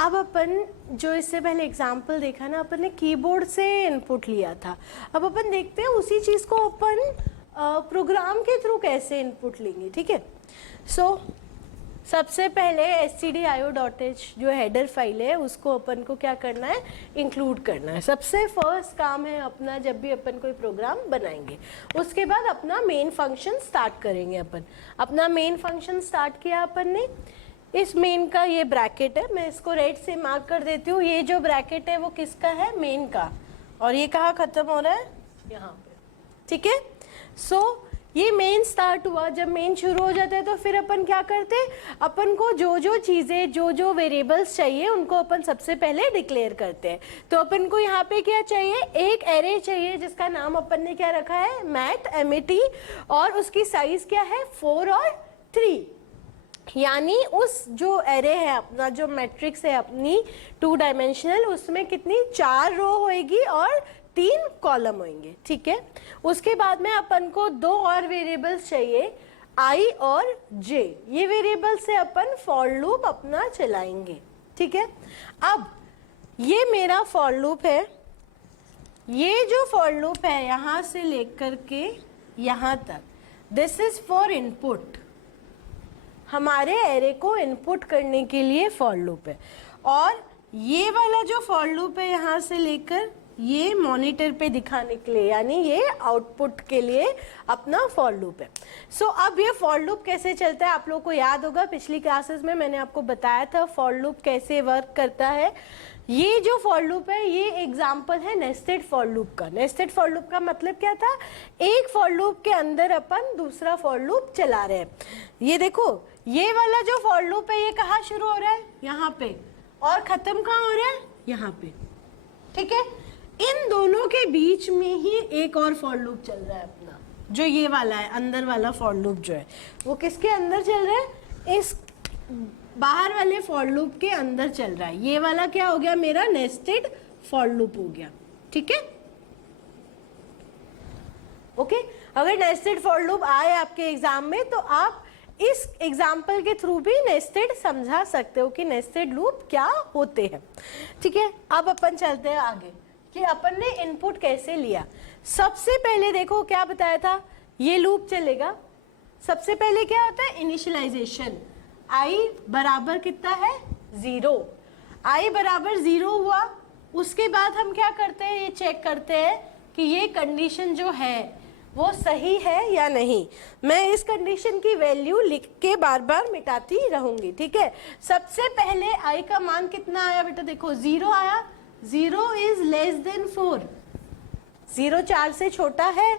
अब अपन जो इससे पहले एग्जाम्पल देखा ना, अपन ने कीबोर्ड से इनपुट लिया था। अब अपन देखते हैं उसी चीज़ को अपन प्रोग्राम के थ्रू कैसे इनपुट लेंगे। ठीक है, सो सबसे पहले stdio.h जो हेडर फाइल है उसको अपन को क्या करना है, इंक्लूड करना है। सबसे फर्स्ट काम है अपना जब भी अपन कोई प्रोग्राम बनाएंगे। उसके बाद अपना मेन फंक्शन स्टार्ट करेंगे। अपन अपना मेन फंक्शन स्टार्ट किया अपन ने। इस मेन का ये ब्रैकेट है, मैं इसको रेड से मार्क कर देती हूँ। ये जो ब्रैकेट है वो किसका है, मेन का, और ये कहाँ खत्म हो रहा है, यहाँ पे। ठीक है, सो ये मेन स्टार्ट हुआ। जब मेन शुरू हो जाता है तो फिर अपन क्या करते हैं, अपन को जो जो चीज़ें जो जो वेरिएबल्स चाहिए उनको अपन सबसे पहले डिक्लेयर करते हैं। तो अपन को यहाँ पे क्या चाहिए, एक एरे चाहिए जिसका नाम अपन ने क्या रखा है, मैथ, MET, और उसकी साइज क्या है, 4 और 3। यानी उस जो एरे है अपना, जो मैट्रिक्स है अपनी 2 डायमेंशनल, उसमें कितनी 4 रो होएगी और 3 कॉलम होंगे। ठीक है, उसके बाद में अपन को 2 और वेरिएबल्स चाहिए, i और j। ये वेरिएबल से अपन फॉर लूप अपना चलाएंगे। ठीक है, अब ये मेरा फॉर लूप है। ये जो फॉर लूप है यहाँ से लेकर के यहाँ तक, दिस इज फॉर इनपुट। हमारे एरे को इनपुट करने के लिए फॉर लूप है। और ये वाला जो फॉर लूप है यहाँ से लेकर ये मॉनिटर पे दिखाने के लिए, यानी ये आउटपुट के लिए अपना फॉर लूप है। सो अब ये फॉर लूप कैसे चलता है, आप लोगों को याद होगा पिछली क्लासेस में मैंने आपको बताया था फॉर लूप कैसे वर्क करता है। ये जो फॉर लूप है ये एग्जाम्पल है नेस्टेड फॉर लूप का। नेस्टेड फॉर लूप का मतलब क्या था, एक फॉर लूप के अंदर अपन दूसरा फॉर लूप चला रहे हैं। ये देखो, ये वाला जो फॉर लूप है ये कहाँ शुरू हो रहा है, यहाँ पे, और खत्म कहाँ हो रहा है, यहाँ पे। ठीक है, इन दोनों के बीच में ही एक और फॉर लूप चल रहा है अपना, जो ये वाला है, अंदर वाला फॉर लूप जो है वो किसके अंदर चल रहा है, इस बाहर वाले फॉर लूप के अंदर चल रहा है। ये वाला क्या हो गया, मेरा नेस्टेड फॉर लूप हो गया। ठीक है, ओके। अगर नेस्टेड फॉर लूप आए आपके एग्जाम में तो आप इस एग्जाम्पल के थ्रू भी नेस्टेड समझा सकते हो कि नेस्टेड लूप क्या होते हैं। ठीक है, अब अपन चलते हैं आगे कि अपन ने इनपुट कैसे लिया। सबसे पहले देखो क्या बताया था, ये लूप चलेगा। सबसे पहले क्या होता है, इनिशियलाइजेशन। i बराबर कितना है, 0। i बराबर 0 हुआ, उसके बाद हम क्या करते हैं, ये चेक करते हैं कि ये कंडीशन जो है वो सही है या नहीं। मैं इस कंडीशन की वैल्यू लिख के बार बार मिटाती रहूंगी। ठीक है, सबसे पहले i का मान कितना आया बेटा, देखो 0 आया। 0 इज लेस देन 4। 0 4 से छोटा है।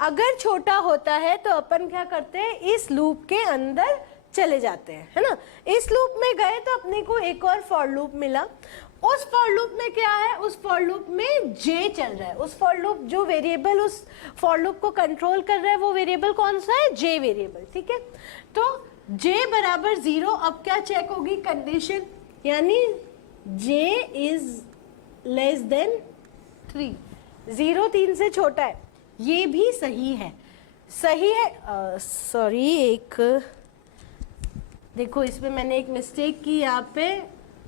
अगर छोटा होता है तो अपन क्या करते हैं, इस लूप के अंदर चले जाते हैं, है ना। इस लूप में गए तो अपने को एक और फॉर लूप मिला। उस फॉर लूप में क्या है, उस फॉर लूप में j चल रहा है। उस फॉर लूप जो वेरिएबल उस फॉर लूप को कंट्रोल कर रहा है वो वेरिएबल कौन सा है, j वेरिएबल। ठीक है, तो j बराबर 0। अब क्या चेक होगी कंडीशन, यानी j इज लेस देन 3। 0 3 से छोटा है, ये भी सही है। सही है, सॉरी, एक देखो इसमें मैंने एक मिस्टेक की, यहाँ पे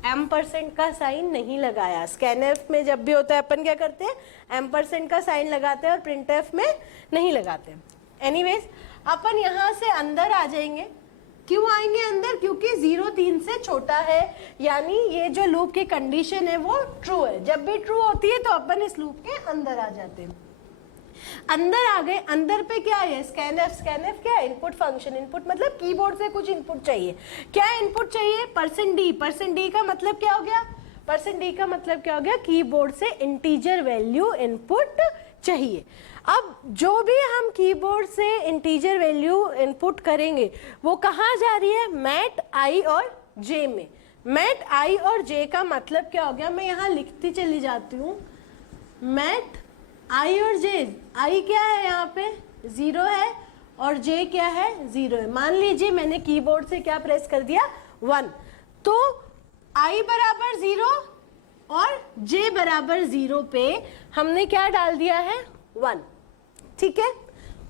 %, का साइन नहीं लगाया। स्कैनएफ में जब भी होता है अपन क्या करते हैं, %, का साइन लगाते हैं और प्रिंटएफ में नहीं लगाते। एनीवेज, अपन यहाँ से अंदर आ जाएंगे। क्यों आएंगे अंदर, क्योंकि 0 3 से छोटा है, यानी ये जो लूप की कंडीशन है वो ट्रू है। जब भी ट्रू होती है तो अपन इस लूप के अंदर आ जाते हैं। अंदर आ गए, अंदर पे क्या है, स्कैनएफ। स्कैनएफ क्या है, इनपुट फंक्शन। इनपुट मतलब कीबोर्ड से कुछ इनपुट चाहिए। क्या इनपुट चाहिए, %d। %d का मतलब क्या हो गया, %d का मतलब क्या हो गया, कीबोर्ड से इंटीजर वैल्यू इनपुट चाहिए। अब जो भी हम कीबोर्ड से इंटीजर वैल्यू इनपुट करेंगे वो कहाँ जा रही है, मैथ i और j में। मैथ i और j का मतलब क्या हो गया, मैं यहाँ लिखती चली जाती हूँ। मैथ i और j, i क्या है यहाँ पे 0 है और j क्या है 0 है। मान लीजिए मैंने कीबोर्ड से क्या प्रेस कर दिया, 1, तो i बराबर 0 और j बराबर 0 पे हमने क्या डाल दिया है, 1। ठीक है,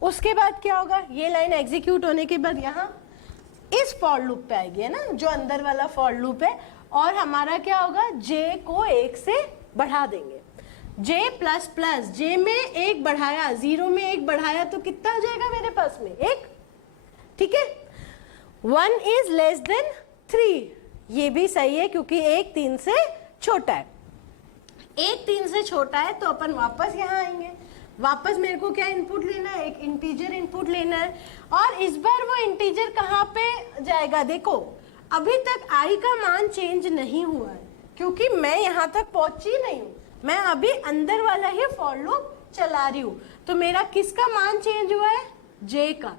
उसके बाद क्या होगा, ये लाइन एग्जीक्यूट होने के बाद यहाँ इस फॉर लूप पे आएगी, है ना, जो अंदर वाला फॉर लूप है, और हमारा क्या होगा, j को 1 से बढ़ा देंगे। j प्लस प्लस, j में 1 बढ़ाया, 0 में 1 बढ़ाया तो कितना हो जाएगा मेरे पास में 1, ठीक है। 1 इज लेस देन 3, ये भी सही है क्योंकि 1 3 से छोटा है। 1 3 से छोटा है तो अपन वापस यहाँ आएंगे। वापस मेरे को क्या इनपुट लेना है, एक इंटीजर इनपुट लेना है। और इस बार वो इंटीजर कहाँ पे जाएगा, देखो अभी तक i का मान चेंज नहीं हुआ है क्योंकि मैं यहाँ तक पहुंची नहीं हूँ, मैं अभी अंदर वाला ही फॉर लूप चला रही हूँ। तो मेरा किसका मान चेंज हुआ है, j का।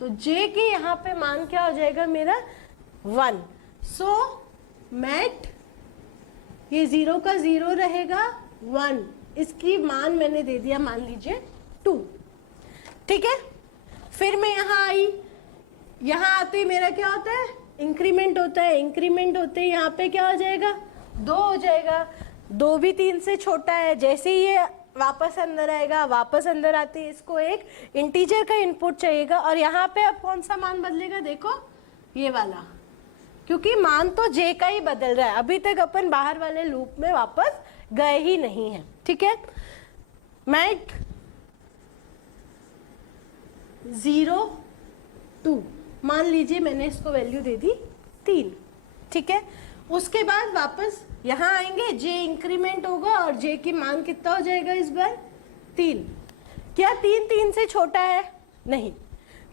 तो j के यहाँ पे मान क्या हो जाएगा मेरा 1। सो मैट ये 0 का 0 रहेगा 1, इसकी मान मैंने दे दिया मान लीजिए 2, ठीक है। फिर मैं यहाँ आई, यहाँ आते ही मेरा क्या होता है, इंक्रीमेंट होता है। इंक्रीमेंट होते ही यहाँ पे क्या हो जाएगा, 2 हो जाएगा। 2 भी 3 से छोटा है। जैसे ही ये वापस अंदर आएगा, वापस अंदर आते ही इसको एक इंटीजर का इनपुट चाहिएगा। और यहाँ पे अब कौन सा मान बदलेगा, देखो ये वाला, क्योंकि मान तो j का ही बदल रहा है। अभी तक अपन बाहर वाले लूप में वापस गए ही नहीं है, ठीक है। मैट 0 2, मान लीजिए मैंने इसको वैल्यू दे दी 3, ठीक है। उसके बाद वापस यहाँ आएंगे, j इंक्रीमेंट होगा और j की मान कितना हो जाएगा इस बार 3। क्या 3 3 से छोटा है, नहीं,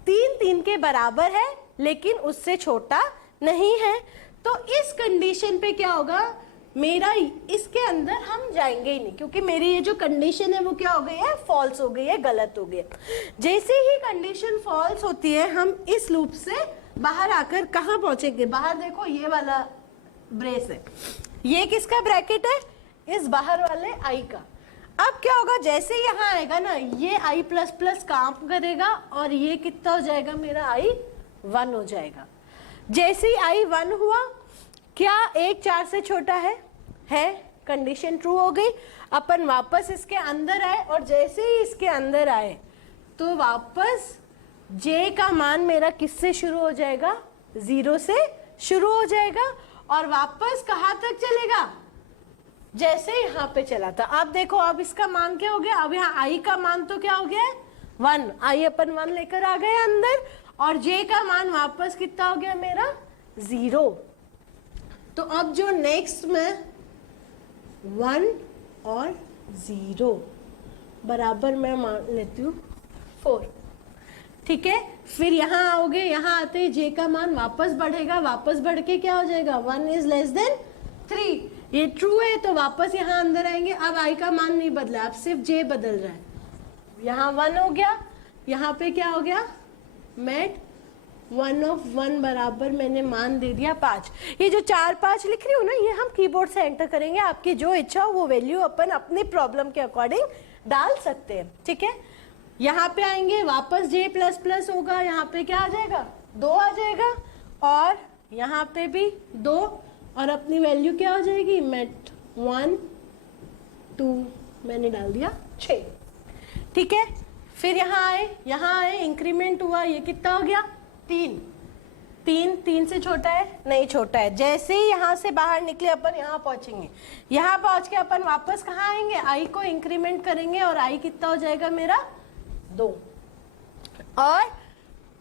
3 3 के बराबर है लेकिन उससे छोटा नहीं है। तो इस कंडीशन पे क्या होगा, मेरा इसके अंदर हम जाएंगे ही नहीं क्योंकि मेरी ये जो कंडीशन है वो क्या हो गई है, फॉल्स हो गई है, गलत हो गई है। जैसे ही कंडीशन फॉल्स होती है हम इस लूप से बाहर आकर कहाँ पहुंचेंगे, बाहर देखो ये वाला ब्रेस है, ये किसका ब्रैकेट है, इस बाहर वाले i का। अब क्या होगा, जैसे यहाँ आएगा ना ये i प्लस प्लस काम करेगा और ये कितना हो जाएगा मेरा i 1 हो जाएगा। जैसे ही i 1 हुआ, क्या 1 4 से छोटा है, कंडीशन ट्रू हो गई। अपन वापस इसके अंदर आए और जैसे ही इसके अंदर आए तो वापस j का मान मेरा किससे शुरू हो जाएगा, 0 से शुरू हो जाएगा और वापस कहाँ तक चलेगा, जैसे यहाँ पे चला था। अब देखो अब इसका मान क्या हो गया, अब यहाँ i का मान तो क्या हो गया 1, i अपन 1 लेकर आ गए अंदर और j का मान वापस कितना हो गया मेरा 0। तो अब जो नेक्स्ट में 1 और 0 बराबर मैं मान लेती हूँ 4, ठीक है। फिर यहाँ आओगे, यहाँ आते ही j का मान वापस बढ़ेगा, वापस बढ़ के क्या हो जाएगा 1 इज लेस देन 3, ये ट्रू है तो वापस यहाँ अंदर आएंगे। अब i का मान नहीं बदला, अब सिर्फ j बदल रहा है। यहाँ 1 हो गया, यहाँ पे क्या हो गया, मैट 1 of 1 बराबर मैंने मान दे दिया 5। ये जो 4 5 लिख रही हूँ ना, ये हम कीबोर्ड से एंटर करेंगे, आपकी जो इच्छा हो वो वैल्यू अपन अपनी प्रॉब्लम के अकॉर्डिंग डाल सकते हैं, ठीक है। यहाँ पे आएंगे, वापस j प्लस प्लस होगा, यहाँ पे क्या आ जाएगा 2 आ जाएगा और यहाँ पे भी 2 और अपनी वैल्यू क्या हो जाएगी, मैट 1 2 मैंने डाल दिया 6, ठीक है। फिर यहाँ आए, इंक्रीमेंट हुआ, ये कितना हो गया 3 3 से छोटा है, नहीं छोटा है। जैसे ही यहाँ से बाहर निकले अपन यहाँ पहुंचेंगे, यहाँ पहुंच के अपन वापस कहाँ आएंगे, i को इंक्रीमेंट करेंगे और i कितना हो जाएगा मेरा 2। और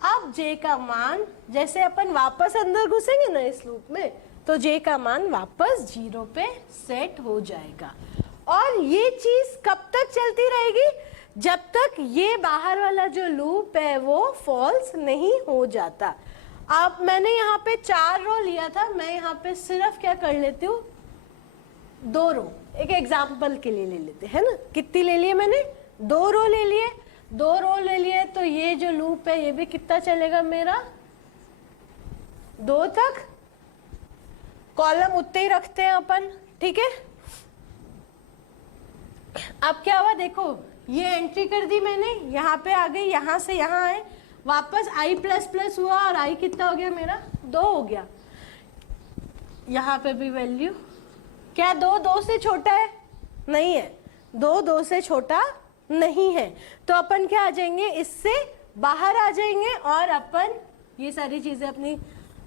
अब j का मान, जैसे अपन वापस अंदर घुसेंगे ना इस लूप में, तो j का मान वापस 0 पे सेट हो जाएगा। और ये चीज कब तक चलती रहेगी, जब तक ये बाहर वाला जो लूप है वो फॉल्स नहीं हो जाता। अब मैंने यहाँ पे 4 रो लिया था, मैं यहाँ पे सिर्फ क्या कर लेती हूँ 2 रो, एक एग्जाम्पल के लिए ले लेते हैं ना। कितनी ले लिए मैंने, 2 रो ले लिए, 2 रो ले लिए तो ये जो लूप है ये भी कितना चलेगा मेरा 2 तक, कॉलम उतने ही रखते हैं अपन, ठीक है। अब क्या हुआ देखो, ये एंट्री कर दी मैंने, यहाँ पे आ गई, यहाँ से यहाँ आए, वापस i प्लस प्लस हुआ और i कितना हो गया मेरा 2 हो गया। यहाँ पे भी वैल्यू क्या 2 से छोटा है, नहीं है, 2 से छोटा नहीं है। तो अपन क्या आ जाएंगे, इससे बाहर आ जाएंगे और अपन ये सारी चीजें अपनी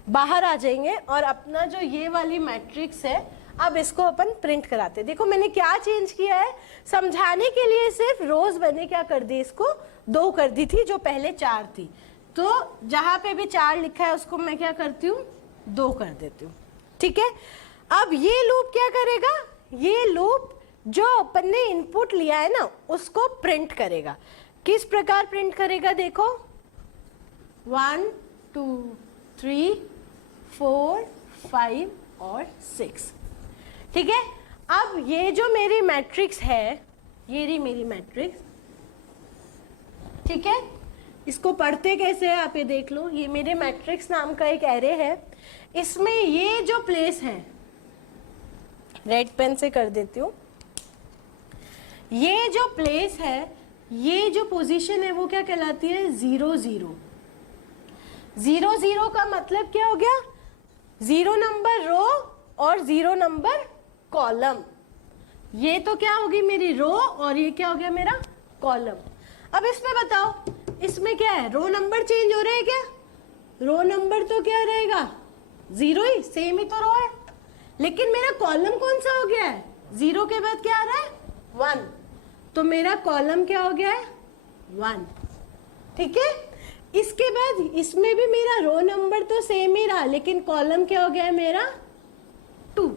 बाहर आ जाएंगे और अपना जो ये वाली मैट्रिक्स है अब इसको अपन प्रिंट कराते हैं। देखो मैंने क्या चेंज किया है, समझाने के लिए सिर्फ रोज मैंने क्या कर दी, इसको 2 कर दी थी जो पहले 4 थी, तो जहां पे भी 4 लिखा है उसको मैं क्या करती हूँ 2 कर देती हूँ। ठीक है, अब ये लूप क्या करेगा, ये लूप जो अपन ने इनपुट लिया है ना उसको प्रिंट करेगा। किस प्रकार प्रिंट करेगा, देखो 1 2 3 4 5 और 6। ठीक है, अब ये जो मेरी मैट्रिक्स है, ये रही मेरी मैट्रिक्स। ठीक है, इसको पढ़ते कैसे है आप ये देख लो। ये मेरे मैट्रिक्स नाम का एक एरे है, इसमें ये जो प्लेस है, रेड पेन से कर देती हूँ, ये जो प्लेस है, ये जो पोजीशन है वो क्या कहलाती है 0 0। 0 0 का मतलब क्या हो गया, 0 नंबर रो और 0 नंबर कॉलम। ये तो क्या होगी मेरी रो और ये क्या हो गया मेरा कॉलम। अब इसमें बताओ, इसमें क्या है, रो नंबर चेंज हो रहे हैं क्या, रो नंबर तो क्या रहेगा 0 ही, सेम ही तो रो है, लेकिन मेरा कॉलम कौन सा हो गया है, 0 के बाद क्या आ रहा है 1, तो मेरा कॉलम क्या हो गया है 1। ठीक है, इसके बाद इसमें भी मेरा रो नंबर तो सेम ही रहा, लेकिन कॉलम क्या हो गया है मेरा 2।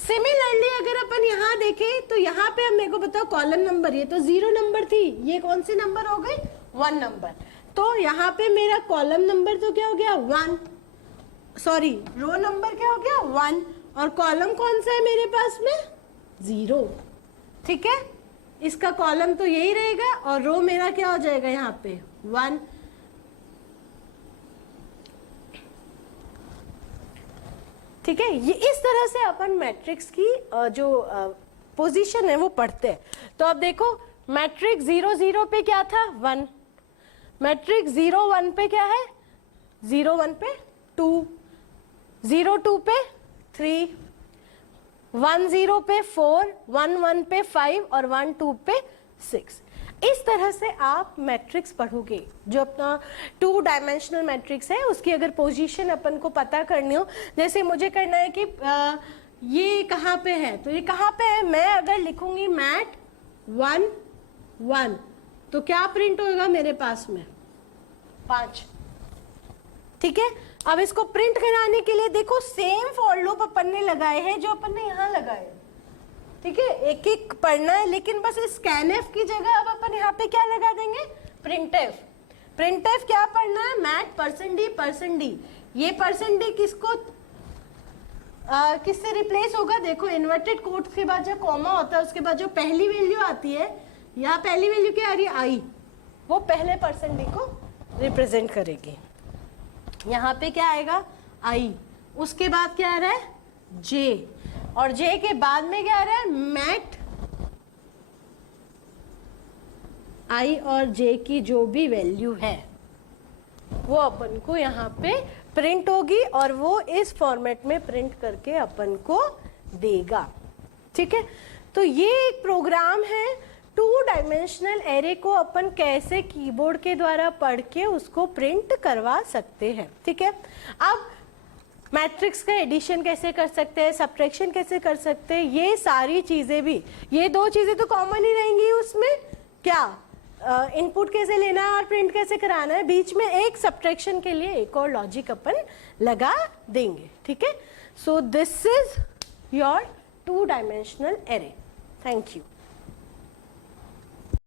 सिमिलरली अगर अपन यहाँ देखें तो यहाँ पे अब मेरे को बताओ कॉलम नंबर, ये तो 0 नंबर थी, ये कौन सी नंबर हो गई 1 नंबर, तो यहाँ पे मेरा कॉलम नंबर तो क्या हो गया 1, सॉरी रो नंबर क्या हो गया 1, और कॉलम कौन सा है मेरे पास में 0। ठीक है, इसका कॉलम तो यही रहेगा और रो मेरा क्या हो जाएगा यहाँ पे 1। ठीक है, ये इस तरह से अपन मैट्रिक्स की जो पोजीशन है वो पढ़ते हैं। तो अब देखो मैट्रिक्स 0 0 पे क्या था 1, मैट्रिक्स 0 1 पे क्या है 0 1 पे 2, 0 2 पे 3, 1 0 पे 4, 1 1 पे 5 और 1 2 पे 6। इस तरह से आप मैट्रिक्स पढ़ोगे। जो अपना 2 डायमेंशनल मैट्रिक्स है उसकी अगर पोजीशन अपन को पता करनी हो, जैसे मुझे करना है कि ये कहाँ पे है, तो ये कहाँ पे है, मैं अगर लिखूंगी मैट 1 1 तो क्या प्रिंट होगा मेरे पास में 5। ठीक है, अब इसको प्रिंट कराने के लिए देखो सेम फॉर लूप अपन ने लगाए हैं जो अपन ने यहाँ लगाए। ठीक है, एक एक पढ़ना है, लेकिन बस स्कैनएफ की जगह अब अपन यहाँ पे क्या लगा देंगे प्रिंटएफ। प्रिंटएफ क्या पढ़ना है, मैट %d %d। ये %d किसको किससे रिप्लेस होगा, देखो इन्वर्टेड कोट्स के बाद जो कॉमा होता है उसके बाद जो पहली वैल्यू आती है, यहाँ पहली वैल्यू क्या आ रही है आई, वो पहले %d को रिप्रेजेंट करेगी। यहाँ पे क्या आएगा आई, उसके बाद क्या आ रहा है जे, और जे के बाद में क्या आ रहा है मैट आई और जे की जो भी वैल्यू है वो अपन को यहाँ पे प्रिंट होगी और वो इस फॉर्मेट में प्रिंट करके अपन को देगा। ठीक है, तो ये एक प्रोग्राम है 2 डायमेंशनल एरे को अपन कैसे कीबोर्ड के द्वारा पढ़ के उसको प्रिंट करवा सकते हैं। ठीक है, अब मैट्रिक्स का एडिशन कैसे कर सकते हैं, सब्ट्रैक्शन कैसे कर सकते हैं, ये सारी चीज़ें भी, ये 2 चीज़ें तो कॉमन ही रहेंगी उसमें, क्या इनपुट कैसे लेना है और प्रिंट कैसे कराना है, बीच में एक सब्ट्रैक्शन के लिए एक और लॉजिक अपन लगा देंगे। ठीक है, so this is your 2 dimensional array. Thank you.